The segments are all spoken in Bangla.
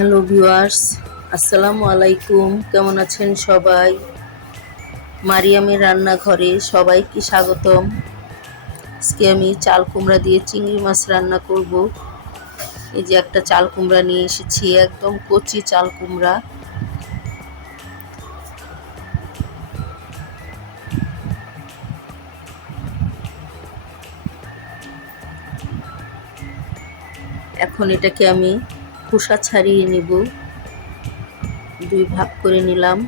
হ্যালো ভিউয়ার্স, আসসালামু আলাইকুম। কেমন আছেন সবাই? মারিয়ামের রান্নাঘরে সবাইকে স্বাগতম। আজকে আমি চাল কুমড়া দিয়ে চিংড়ি মাছ রান্না করব। এই যে একটা চাল কুমড়া নিয়ে এসেছি, একদম কচি চাল কুমড়া। এখন এটাকে আমি খোসা ছাড়িয়ে নেব। দুই ভাগ করে নিলাম।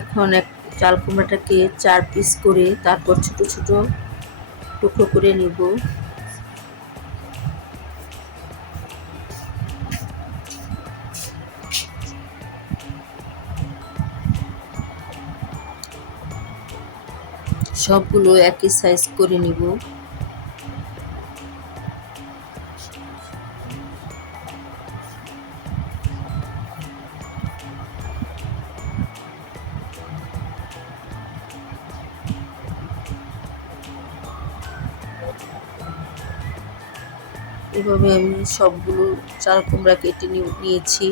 এখন চাল কুমড়াটাকে 4 পিস করে তারপর ছোট ছোট টুকরো করে নিব। সবগুলো একই সাইজ করে নিব। এভাবে আমি সবগুলো চাল কুমড়া কেটে নিয়েছি।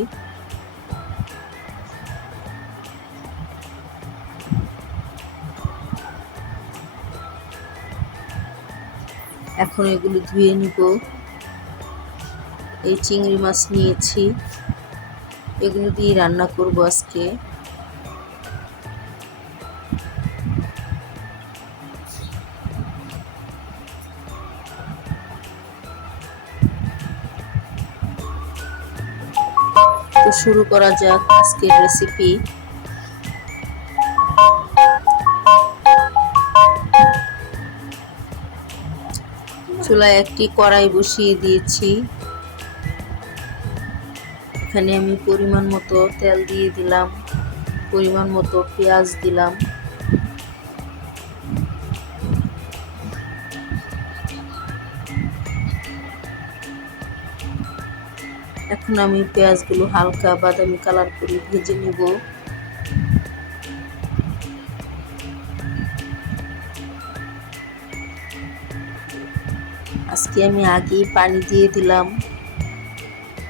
এখন এগুলো ধুয়ে নিব। এই চিংড়ি মাছ নিয়েছি, এগুলো দিয়ে রান্না করব আজকে। তো শুরু করা যাক আজকের রেসিপি। চুলায় একটি কড়াই বসিয়ে দিয়েছি। এখানে আমি পরিমাণ মতো তেল দিয়ে দিলাম, পরিমাণ মতো পেঁয়াজ দিলাম। এখন আমি পেঁয়াজগুলো হালকা বাদামি কালার করে ভেজে নেব। আজকে আমি আগেই পানি দিয়ে দিলাম,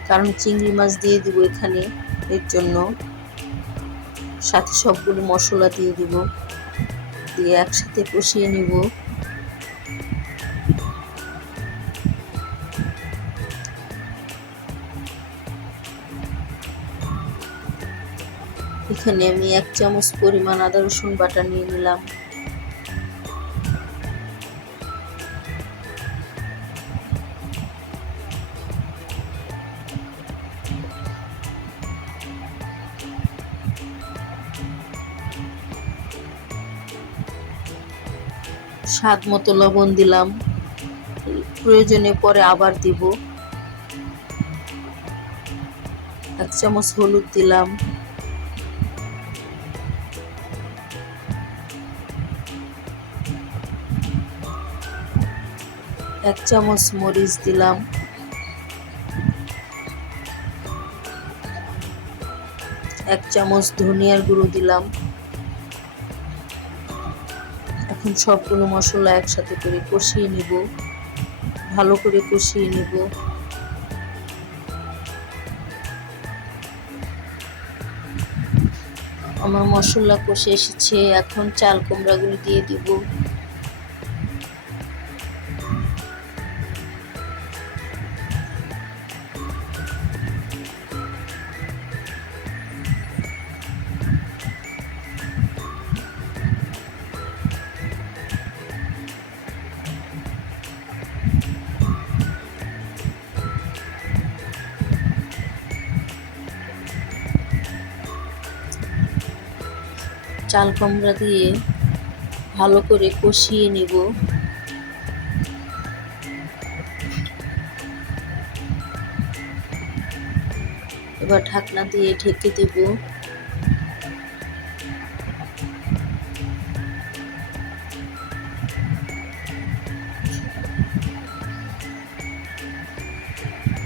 কারণ চিংড়ি মাছ দিয়ে দিব এখানে, এর জন্য। সাথে সবগুলো মশলা দিয়ে দিব, দিয়ে একসাথে কষিয়ে নিব। এখানে আমি 1 চামচ পরিমাণ আদা রসুন বাটা নিয়ে নিলাম। স্বাদ মতো লবণ দিলাম, প্রয়োজনে পরে আবার দিব। 1 চামচ হলুদ দিলাম। এক চামচ মরিচ দিলাম। এক চামচ ধনিয়ার গুঁড়ো দিলাম। এখন সবগুলো মশলা একসাথে করে কষিয়ে নিব, ভালো করে কষিয়ে নিব। আমার মশলা কষে এসেছে, এখন চাল কুমড়াগুলো দিয়ে দিব। চাল কুমড়া দিয়ে ভালো করে কষিয়ে নিব। এবার ঢাকনা দিয়ে ঢেকে দেব।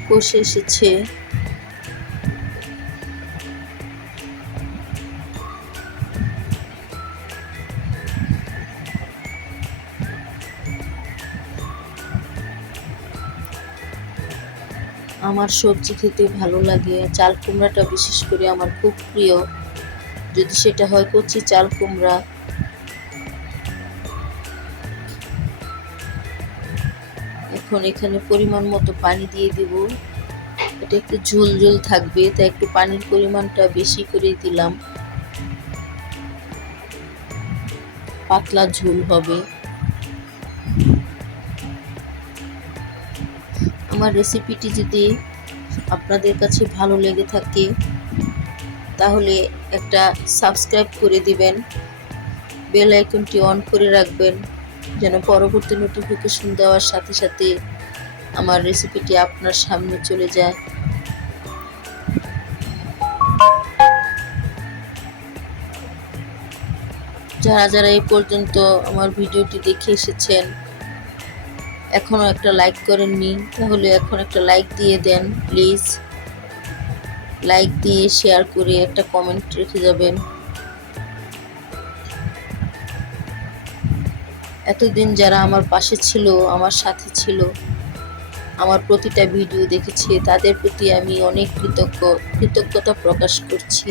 কষে এসেছে। আমার সবজি খেতে ভালো লাগে, চাল কুমড়াটা বিশেষ করে আমার খুব প্রিয়। যদি সেটা হয় কচি চাল কুমড়া। এখন এখানে পরিমাণ মতো পানি দিয়ে দিব। এটা একটু ঝোল ঝোল থাকবে, তাই একটু পানির পরিমাণটা বেশি করে দিলাম। পাতলা ঝোল হবে। আমার রেসিপিটি যদি আপনাদের কাছে ভালো লেগে থাকে তাহলে একটা সাবস্ক্রাইব করে দিবেন, বেল আইকনটি অন করে রাখবেন যেন পরবর্তী নোটিফিকেশন দেওয়ার সাথে সাথে আমার রেসিপিটি আপনার সামনে চলে যায়। যারা যারা এই পর্যন্ত আমার ভিডিওটি দেখে এসেছেন এখনও একটা লাইক করেননি, তাহলে এখন একটা লাইক দিয়ে দেন প্লিজ। লাইক দিয়ে শেয়ার করে একটা কমেন্ট রেখে যাবেন। এতদিন যারা আমার পাশে ছিল, আমার সাথে ছিল, আমার প্রতিটা ভিডিও দেখেছে, তাদের প্রতি আমি অনেক কৃতজ্ঞতা প্রকাশ করছি।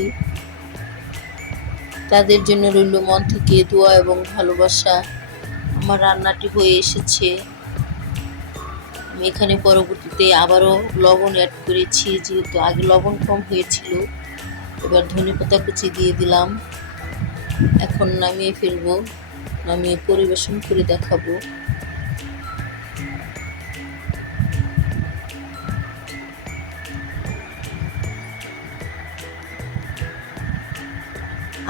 তাদের জন্য রইল মন থেকে দোয়া এবং ভালোবাসা। আমার রান্নাটি হয়ে এসেছে। আমি এখানে পরবর্তীতে আবারও লবণ অ্যাড করেছি, যেহেতু আগে লবণ কম হয়েছিল। এবার ধনেপাতা কুচি দিয়ে দিলাম। এখন নামিয়ে ফেলবো, নামিয়ে পরিবেশন করে দেখাবো।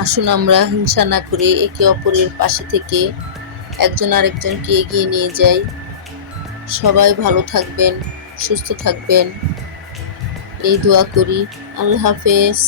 আসুন আমরা হিংসা না করে একে অপরের পাশে থেকে একজন আরেকজনকে এগিয়ে নিয়ে যাই। সবাই ভালো থাকবেন, সুস্থ থাকবেন এই দোয়া করি। আল্লাহ হাফেজ।